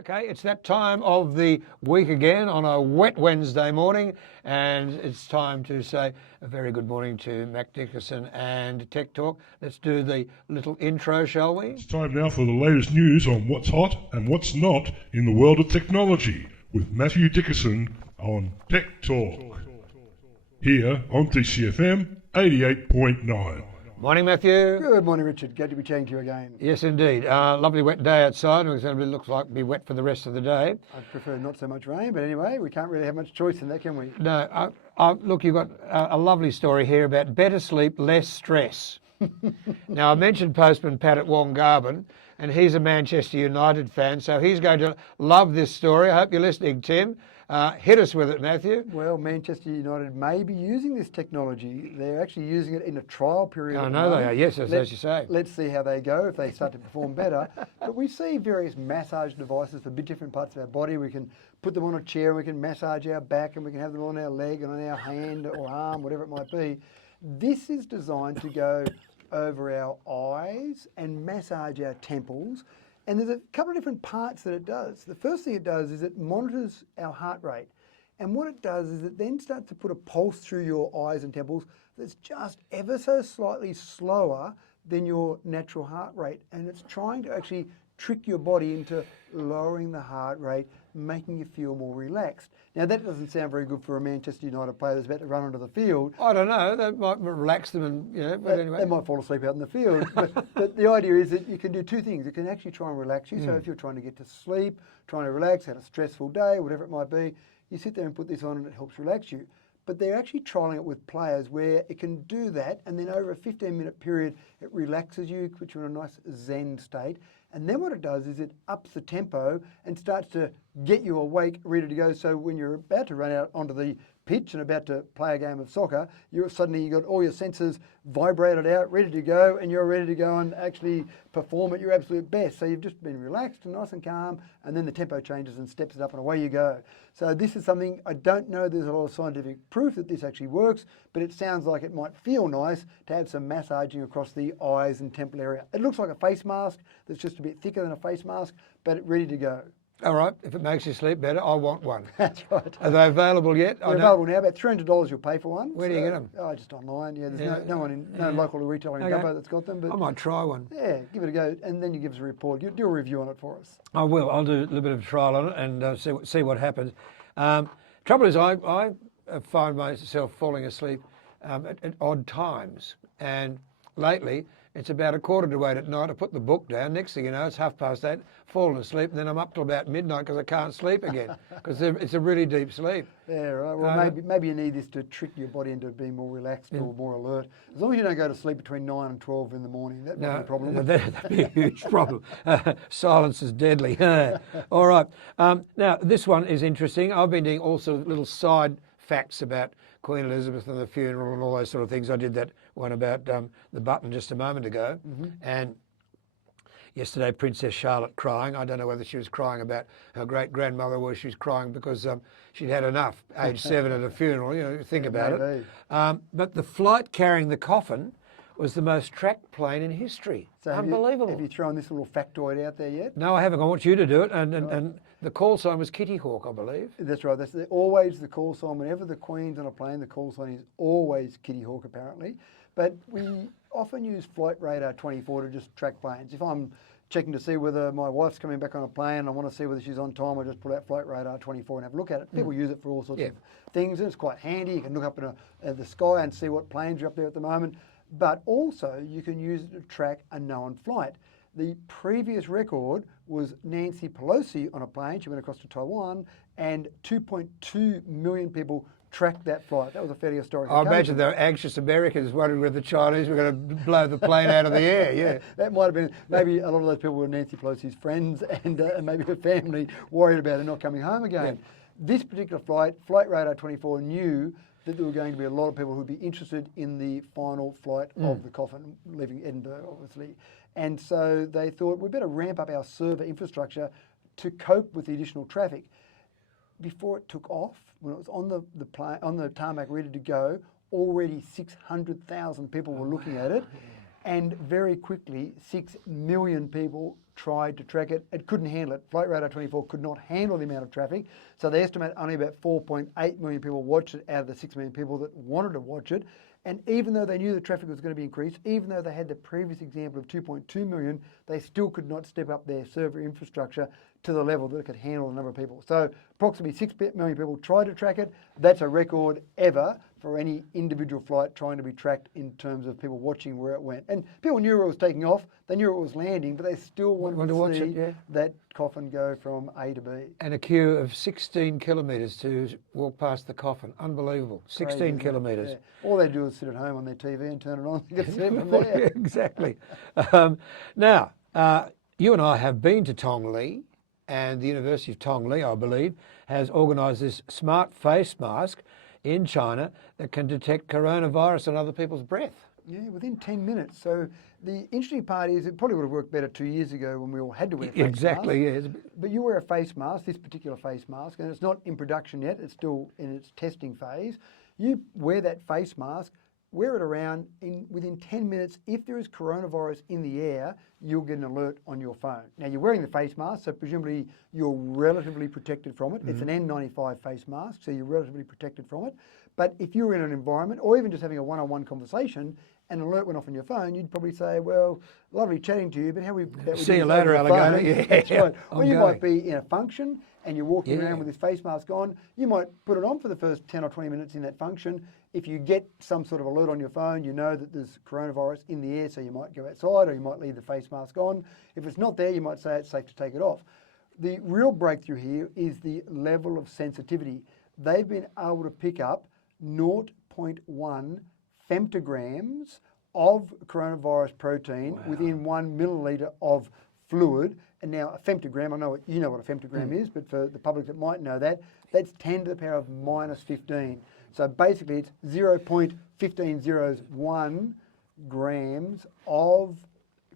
Okay, it's that time of the week again on a wet Wednesday morning, and it's time to say a very good morning to Mac Dickerson and Tech Talk. Let's do the little intro, shall we? It's time now for the latest news on what's hot and what's not in the world of technology with Matthew Dickerson on Tech Talk. Here on TCFM 88.9. Morning, Matthew. Good morning, Richard. Good to be chatting to you again. Yes, indeed. Lovely wet day outside. It's going to look like it'll be wet for the rest of the day. I'd prefer not so much rain, but anyway, we can't really have much choice in that, can we? No, look, you've got a lovely story here about better sleep, less stress. Now, I mentioned Postman Pat at Wongarbin, and he's a Manchester United fan, so he's going to love this story. I hope you're listening, Tim. Hit us with it, Matthew. Well, Manchester United may be using this technology. They're actually using it in a trial period. I know they are, yes, as you say. Let's see how they go, if they start to perform better. But we see various massage devices for different parts of our body. We can put them on a chair, and we can massage our back, and we can have them on our leg and on our hand or arm, whatever it might be. This is designed to go over our eyes and massage our temples. And there's a couple of different parts that it does. The first thing it does is it monitors our heart rate. And what it does is it then starts to put a pulse through your eyes and temples that's just ever so slightly slower than your natural heart rate. And it's trying to actually trick your body into lowering the heart rate, making you feel more relaxed. Now, that doesn't sound very good for a Manchester United player that's about to run onto the field. I don't know. That might relax them, and but anyway, they might fall asleep out in the field. but the idea is that you can do two things. It can actually try and relax you. So if you're trying to get to sleep, trying to relax, had a stressful day, whatever it might be, you sit there and put this on, and it helps relax you. But they're actually trialling it with players where it can do that, and then over a 15-minute period, it relaxes you, puts you in a nice zen state. And then what it does is it ups the tempo and starts to get you awake, ready to go. So when you're about to run out onto the pitch and about to play a game of soccer, you've got all your senses vibrated out, ready to go, and you're ready to go and actually perform at your absolute best. So you've just been relaxed and nice and calm, and then the tempo changes and steps it up, and away you go. So this is something, I don't know there's a lot of scientific proof that this actually works, but it sounds like it might feel nice to have some massaging across the eyes and temple area. It looks like a face mask that's just a bit thicker than a face mask, but it's ready to go. all right, if it makes you sleep better, I want one. That's right. Are they available yet? They're available now. About $300 you'll pay for one. Where do you get them? Oh, just online. Yeah, there's no local retailer in Gumbo that's got them. But I might try one. yeah, give it a go, and then you give us a report. You do a review on it for us. I will. I'll do a little bit of a trial on it and see what happens. Trouble is, I find myself falling asleep at odd times, and lately it's about 7:45 at night. I put the book down. Next thing you know, it's 8:30, falling asleep, and then I'm up till about midnight because I can't sleep again because it's a really deep sleep. Yeah, right. Well, maybe you need this to trick your body into being more relaxed or more alert. As long as you don't go to sleep between 9 and 12 in the morning, that might be a problem. No, that'd be a huge problem. Silence is deadly. All right. Now, this one is interesting. I've been doing also little side facts about Queen Elizabeth and the funeral and all those sort of things. I did that one about the button just a moment ago. And yesterday, Princess Charlotte crying. I don't know whether she was crying about her great-grandmother or she was crying because she'd had enough, age 7 at a funeral, you know, think about it. But the flight carrying the coffin was the most tracked plane in history. So Unbelievable. Have you thrown this little factoid out there yet? No, I haven't. I want you to do it. And the call sign was Kitty Hawk, I believe. That's right. That's always the call sign. Whenever the Queen's on a plane, the call sign is always Kitty Hawk, apparently. But we often use Flight Radar 24 to just track planes. If I'm checking to see whether my wife's coming back on a plane and I want to see whether she's on time, I just pull out Flight Radar 24 and have a look at it. People use it for all sorts of things, and it's quite handy. You can look up at the sky and see what planes are up there at the moment. But also, you can use it to track a known flight. The previous record was Nancy Pelosi on a plane. She went across to Taiwan, and 2.2 million people tracked that flight. That was a fairly historic occasion. I imagine they were anxious Americans wondering whether the Chinese were going to blow the plane out of the air, yeah. That might have been, maybe a lot of those people were Nancy Pelosi's friends and maybe her family worried about her not coming home again. Yeah. This particular flight, Flight Radar 24, knew that there were going to be a lot of people who would be interested in the final flight of the coffin, leaving Edinburgh, obviously. And so they thought, we better ramp up our server infrastructure to cope with the additional traffic. Before it took off, when it was on the tarmac ready to go, already 600,000 people were looking at it. And very quickly, 6 million people tried to track it. It couldn't handle it. Flight Radar 24 could not handle the amount of traffic. So they estimate only about 4.8 million people watched it out of the 6 million people that wanted to watch it. And even though they knew the traffic was going to be increased, even though they had the previous example of 2.2 million, they still could not step up their server infrastructure to the level that it could handle the number of people. So approximately 6 million people tried to track it. That's a record ever for any individual flight trying to be tracked in terms of people watching where it went. And people knew it was taking off, they knew it was landing, but they still wanted to watch see it, yeah. that coffin go from A to B. And a queue of 16 kilometres to walk past the coffin. Unbelievable. 16 Crazy, isn't it? kilometres. Yeah. All they do is sit at home on their TV and turn it on. They can see it from there. Exactly. Now, you and I have been to Tongli, and the University of Tongli, I believe, has organised this smart face mask in China that can detect coronavirus on other people's breath. Yeah, within 10 minutes. So the interesting part is it probably would have worked better 2 years ago when we all had to wear face masks. Exactly, yes. But you wear a face mask, this particular face mask, and it's not in production yet, it's still in its testing phase. You wear that face mask, wear it around, within 10 minutes, if there is coronavirus in the air, you'll get an alert on your phone. Now, you're wearing the face mask, so presumably you're relatively protected from it. It's an N95 face mask, so you're relatively protected from it. But if you're in an environment, or even just having a one-on-one conversation, an alert went off on your phone, you'd probably say, well, lovely chatting to you, but how we... See you later, alligator. Yeah, That's right. Or you I'm might going. be in a function and you're walking around with this face mask on. You might put it on for the first 10 or 20 minutes in that function. If you get some sort of alert on your phone, you know that there's coronavirus in the air, so you might go outside or you might leave the face mask on. If it's not there, you might say it's safe to take it off. The real breakthrough here is the level of sensitivity. They've been able to pick up 0.1 femtograms of coronavirus protein within 1 milliliter of fluid. And now a femtogram, I know you know what a femtogram is, but for the public that might know that, that's 10 to the power of minus 15. So basically it's 0.1501 grams of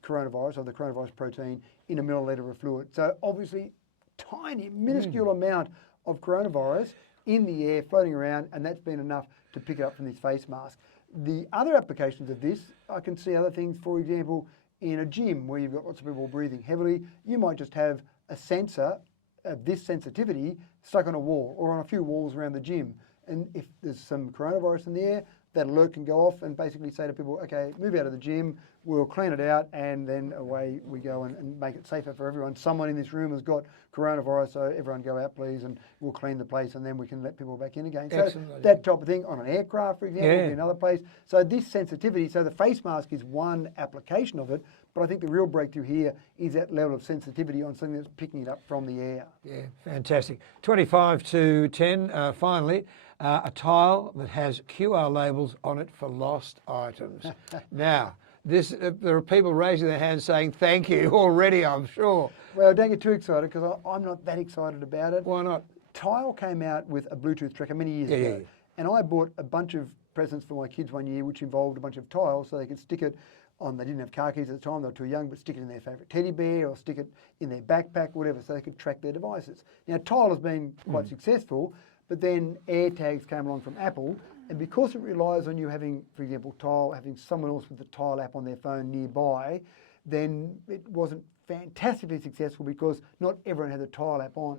coronavirus, or the coronavirus protein, in a milliliter of fluid. So obviously tiny, minuscule amount of coronavirus in the air floating around, and that's been enough to pick it up from this face mask. The other applications of this, I can see other things, for example, in a gym where you've got lots of people breathing heavily, you might just have a sensor of this sensitivity stuck on a wall or on a few walls around the gym. And if there's some coronavirus in the air, that alert can go off and basically say to people, okay, move out of the gym, we'll clean it out, and then away we go and make it safer for everyone. Someone in this room has got coronavirus, so everyone go out, please, and we'll clean the place, and then we can let people back in again. Excellent. So that type of thing on an aircraft, for example, would be another place. So this sensitivity, so the face mask is one application of it, but I think the real breakthrough here is that level of sensitivity on something that's picking it up from the air. Yeah, fantastic. 25 to 10, finally, a tile that has QR labels on it for lost items. Now, there are people raising their hands saying thank you already, I'm sure. Well, don't get too excited because I'm not that excited about it. Why not? Tile came out with a Bluetooth tracker many years ago. And I bought a bunch of presents for my kids one year which involved a bunch of tiles so they could stick it on, they didn't have car keys at the time, they were too young, but stick it in their favourite teddy bear or stick it in their backpack, whatever, so they could track their devices. Now, tile has been quite successful, but then AirTags came along from Apple, and because it relies on you having, for example, Tile, having someone else with the Tile app on their phone nearby, then it wasn't fantastically successful because not everyone had the Tile app on.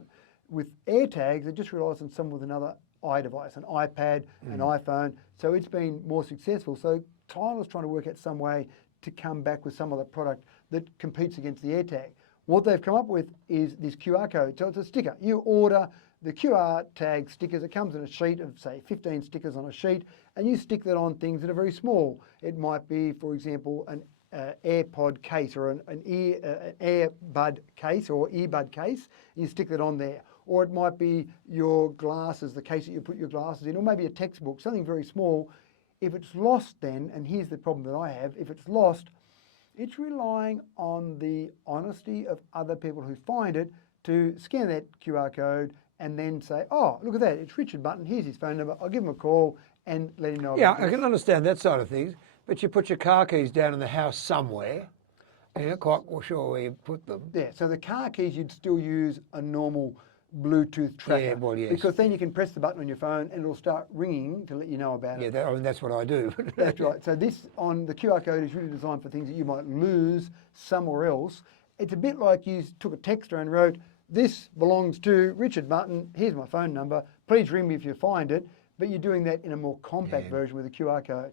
With AirTags, it just relies on someone with another iDevice, an iPad, an iPhone, so it's been more successful. So Tile is trying to work out some way to come back with some other product that competes against the AirTag. What they've come up with is this QR code. So it's a sticker. You order the QR tag stickers. It comes in a sheet of, say, 15 stickers on a sheet, and you stick that on things that are very small. It might be, for example, an AirPod case or an earbud case or earbud case, and you stick that on there. Or it might be your glasses, the case that you put your glasses in, or maybe a textbook, something very small. If it's lost then, and here's the problem that I have, if it's lost, it's relying on the honesty of other people who find it to scan that QR code and then say, oh, look at that, it's Richard Mutton, here's his phone number, I'll give him a call and let him know. Yeah, I can understand that side of things, but you put your car keys down in the house somewhere, and you're not quite sure where you put them. Yeah, so the car keys, you'd still use a normal Bluetooth tracker. Yeah, well, yes. Because then you can press the button on your phone and it'll start ringing to let you know about it. Yeah, that's what I do. That's right. So this on the QR code is really designed for things that you might lose somewhere else. It's a bit like you took a texter and wrote, "This belongs to Richard Mutton. Here's my phone number. Please ring me if you find it." But you're doing that in a more compact version with a QR code.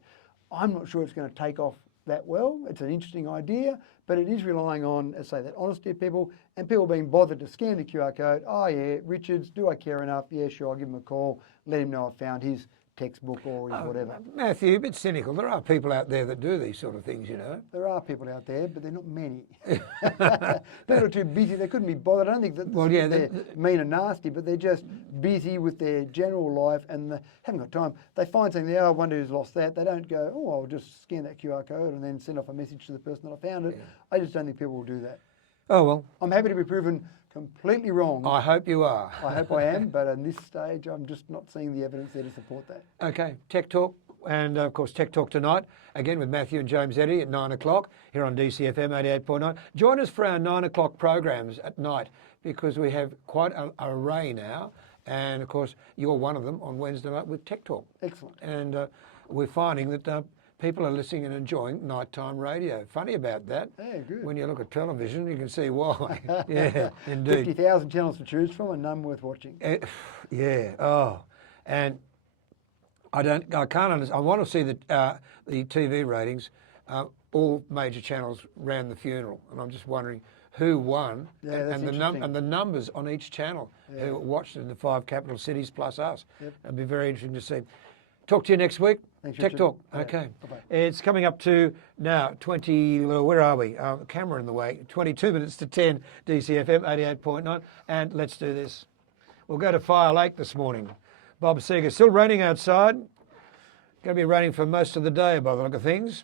I'm not sure it's going to take off that well. It's an interesting idea, but it is relying on, as I say, that honesty of people and people being bothered to scan the QR code. Oh yeah, Richards, do I care enough? Yeah, sure, I'll give him a call. Let him know I found his textbook or his whatever. Matthew, a bit cynical. There are people out there that do these sort of things, you know. There are people out there, but they're not many. People are too busy. They couldn't be bothered. I don't think that they're mean and nasty, but they're just busy with their general life and they haven't got time. They find something there, I wonder who's lost that. They don't go, oh, I'll just scan that QR code and then send off a message to the person that I found it. I just don't think people will do that. Oh, well. I'm happy to be proven completely wrong. I hope you are. I hope I am, but at this stage, I'm just not seeing the evidence there to support that. Okay, Tech Talk, and of course Tech Talk tonight, again with Matthew and James Eddy at 9 o'clock here on DCFM 88.9. Join us for our 9 o'clock programs at night because we have quite an array now, and of course you're one of them on Wednesday night with Tech Talk. Excellent. And we're finding that people are listening and enjoying nighttime radio. Funny about that. Yeah, good. When you look at television, you can see why. Yeah, indeed. 50,000 channels to choose from and none worth watching. Yeah. Oh, and I can't understand. I want to see the TV ratings. All major channels ran the funeral, and I'm just wondering who won and the numbers on each channel who watched it in the 5 capital cities plus us. Yep. It'd be very interesting to see. Talk to you next week. Thanks, Tech Richard. Talk. Yeah. Okay. Bye-bye. It's coming up to now 20. Where are we? Camera in the way. 22 minutes to 10. DCFM 88.9. And let's do this. We'll go to Fire Lake this morning. Bob Seeger. Still raining outside. Going to be raining for most of the day by the look of things.